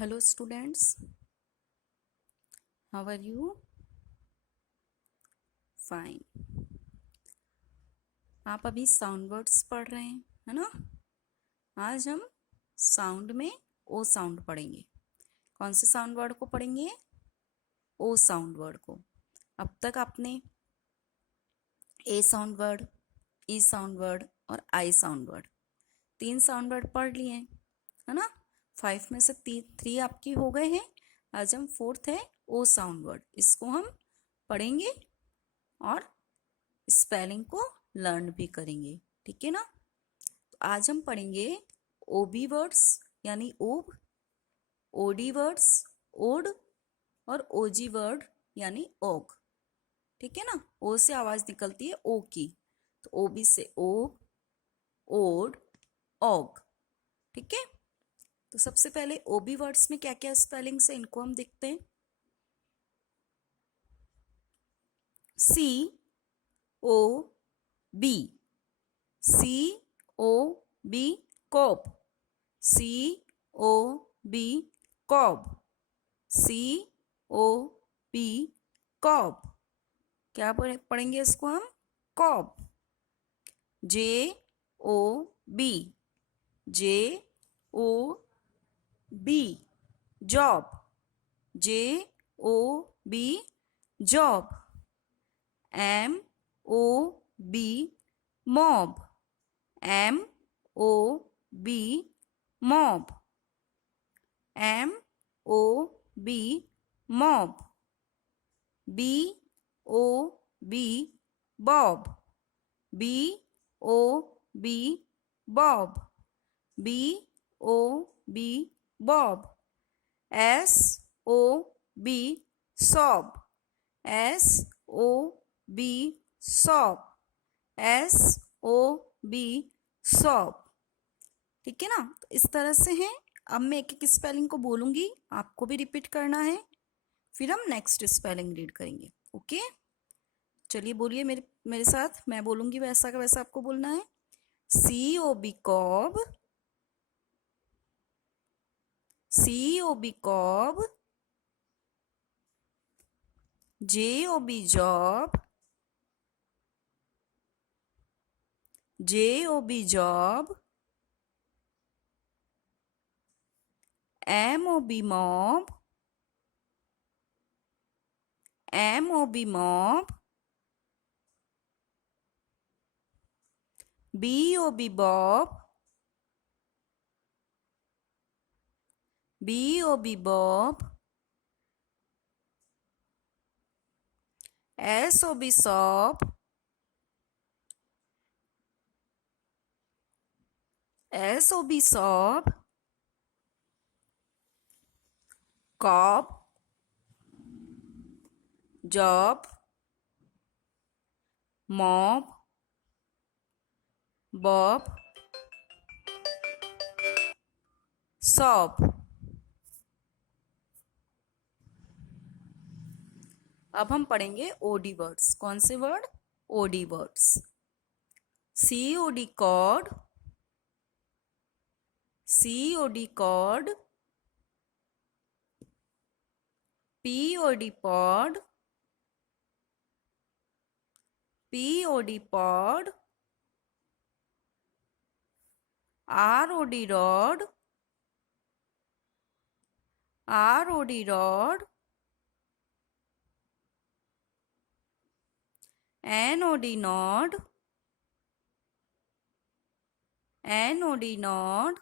Hello students, how are you? Fine. आप अभी sound words पढ़ रहे हैं, है ना? आज हम साउंड में ओ साउंड पढ़ेंगे। कौन से साउंड वर्ड को पढ़ेंगे? ओ साउंड वर्ड को। अब तक आपने ए साउंड वर्ड, ई साउंड वर्ड और I sound word, 3 sound word पढ़ लिए हैं, है ना? 5 में से 3 आपकी हो गए हैं। आज हम 4th है ओ साउंड वर्ड, इसको हम पढ़ेंगे और स्पेलिंग को लर्न भी करेंगे, ठीक है ना? तो आज हम पढ़ेंगे ओबी वर्ड्स यानी ओब, ओडी वर्ड्स ओड और ओजी वर्ड यानी ओग, ठीक है ना? ओ से आवाज निकलती है ओ की, तो ओबी से ओब, ओड, ओग, ठीक है? तो सबसे पहले ओबी वर्ड्स में क्या क्या स्पेलिंग्स है इनको हम देखते हैं। C O B, C O B cob, C O B cob, C O B cob. क्या पढ़ेंगे इसको हम? Cob. J O B, J O B job, J O B job. M O B mob, M O B mob, M O B mob. B O B bob, B O B bob, B O B bob. S O B sob, S O B sob, S O B sob, ठीक है ना? तो इस तरह से है। अब मैं एक एक स्पेलिंग को बोलूंगी, आपको भी रिपीट करना है, फिर हम नेक्स्ट स्पेलिंग रीड करेंगे। ओके, चलिए बोलिए मेरे मेरे साथ। मैं बोलूंगी वैसा का वैसा आपको बोलना है। C O B cob, C O B cob, J O B job, J O B job, M O B mob, M O B mob, B O B bob, B O B bob, S O B sob, S O B sob, cob, job, mob, bob, sob. अब हम पढ़ेंगे O D words. कौन से word? O D words. C O D cord, C O D cord, P O D pod, P O D pod, R O D rod, R O D rod, N O D nod, N O D nod,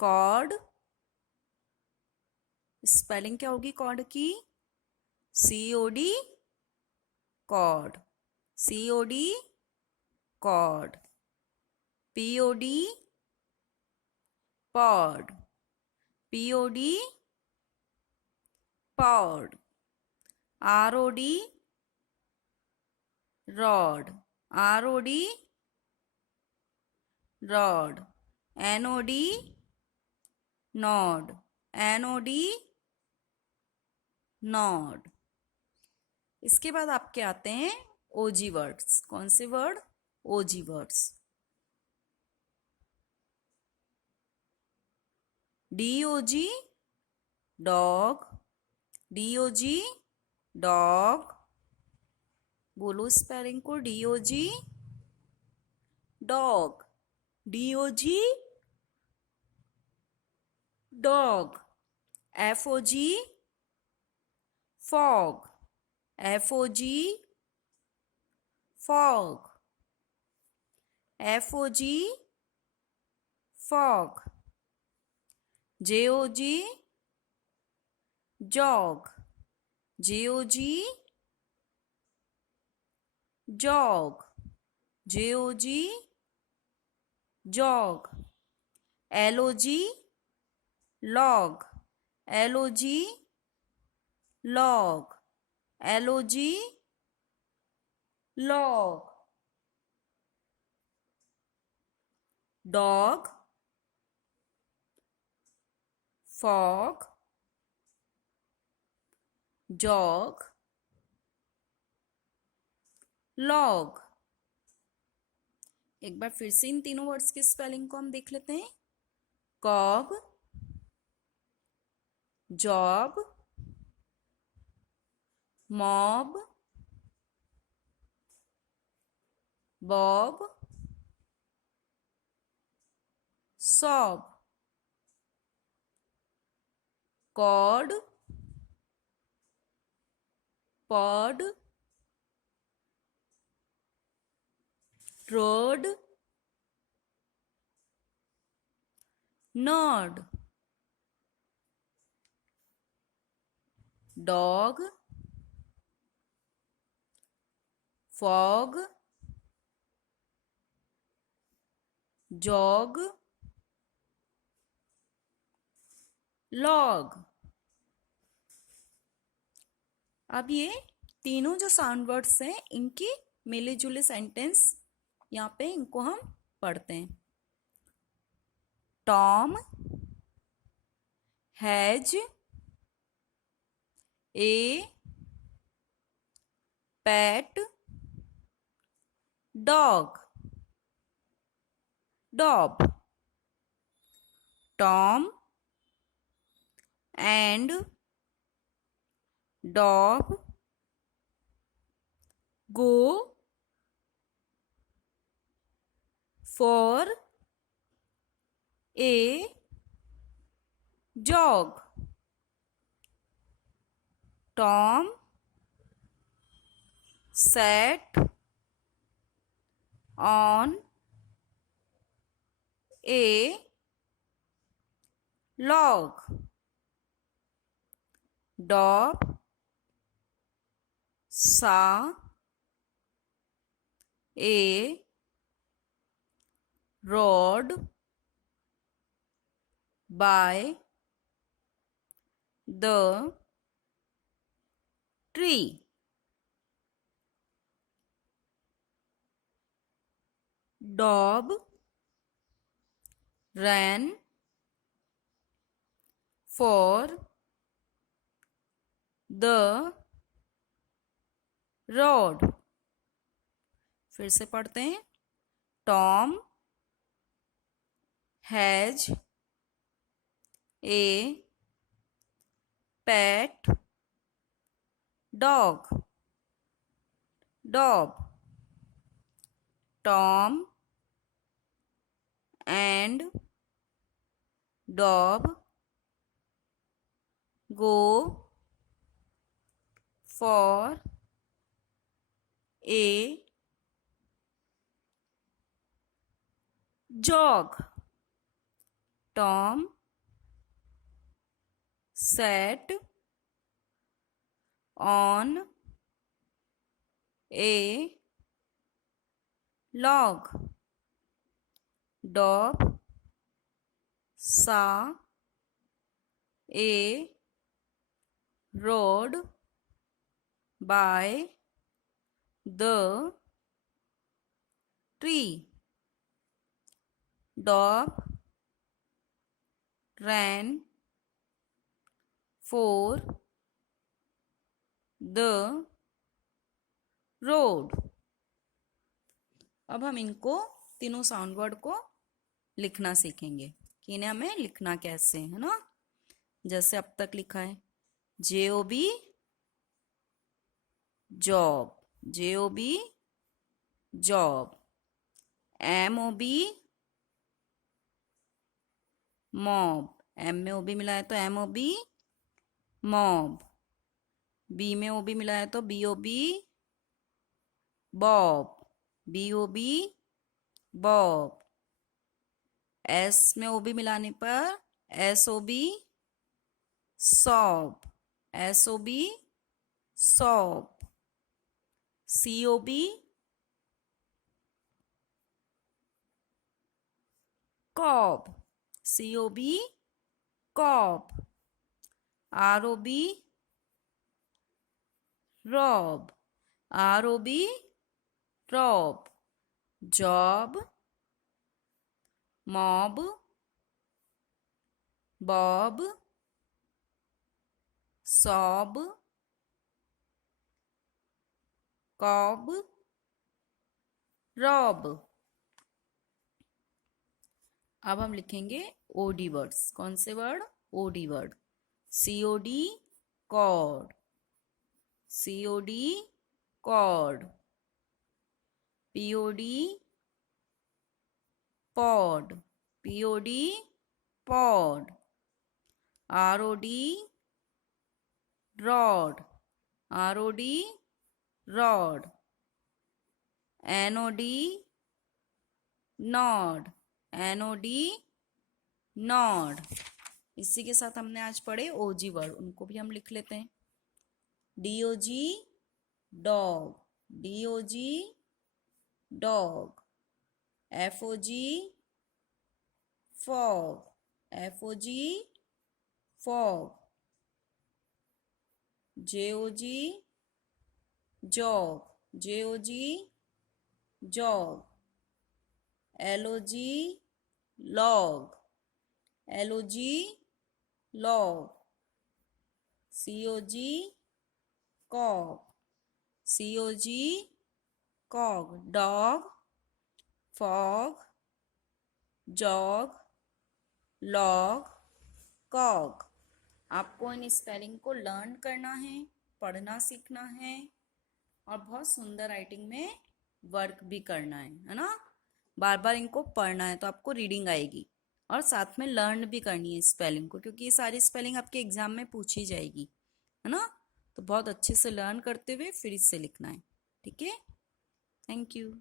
cord. Spelling क्या होगी cord की? C O D cord, C O D cord, P O D pod, P O D pod, R O D rod, R O D rod, N O D nod, N O D nod. इसके बाद आपके आते हैं O G words. कौन से word? ओजी words. DOG dog, DOG dog. बोलो spelling को, DOG dog, DOG dog. FOG fog, FOG fog, FOG fog. JOG jog, JOG jog, JOG jog. LOG log, LOG log, LOG log. Dog, fog, jog, log. एक बार फिर से इन तीनों words की spelling को हम देख लेते हैं। Cog, job, mob, bob, sob. Cod, pod, rod, nod. Dog, fog, jog, log. अब ये तीनों जो साउंड वर्ड्स हैं इनकी मिले जुले सेंटेंस यहाँ पे इनको हम पढ़ते हैं। Tom has a pet dog, dog. Tom and dog go for a jog. Tom sat on a log. Dog saw a road by the tree. Dog ran for the road. फिर से पढ़ते हैं। Tom has a pet dog. Dog. Tom and dog go for a jog. Tom sat on a log. Dog saw a road by the tree. Dog ran for the road. अब हम इनको तीनों sound word को लिखना सीखेंगे कि इन्हें हमें लिखना कैसे है ना। जैसे अब तक लिखा है JOB job, JOB job, MOB mob, M में OB मिला है तो MOB मॉब, B में OB मिला है तो BOB bob, BOB bob, S में OB मिलाने पर SOB sob, SOB sob, COB cob, COB cob, ROB rob, ROB rob, job mob bob sob cob rob. अब हम लिखेंगे OD वर्ड्स। कौन से word? OD word. COD cod, COD cod, POD pod, POD pod, ROD rod, ROD rod, NOD nod, NOD nod. इसी के साथ हमने आज पढ़े OG वर्ड, उनको भी हम लिख लेते हैं। DOG dog, DOG dog, FOG fog, FOG fog, JOG jog, JOG jog, LOG log, LOG log, COG कॉग, COG कॉग, dog fog jog log कॉग। आपको इन स्पेलिंग को लर्न करना है, पढ़ना सीखना है और बहुत सुंदर राइटिंग में वर्क भी करना है ना। बार बार इनको पढ़ना है तो आपको रीडिंग आएगी और साथ में लर्न भी करनी है स्पेलिंग को, क्योंकि ये सारी स्पेलिंग आपके एग्जाम में पूछी जाएगी है ना। तो बहुत अच्छे से लर्न करते हुए फिर इससे लिखना है। ठीक है, थैंक यू।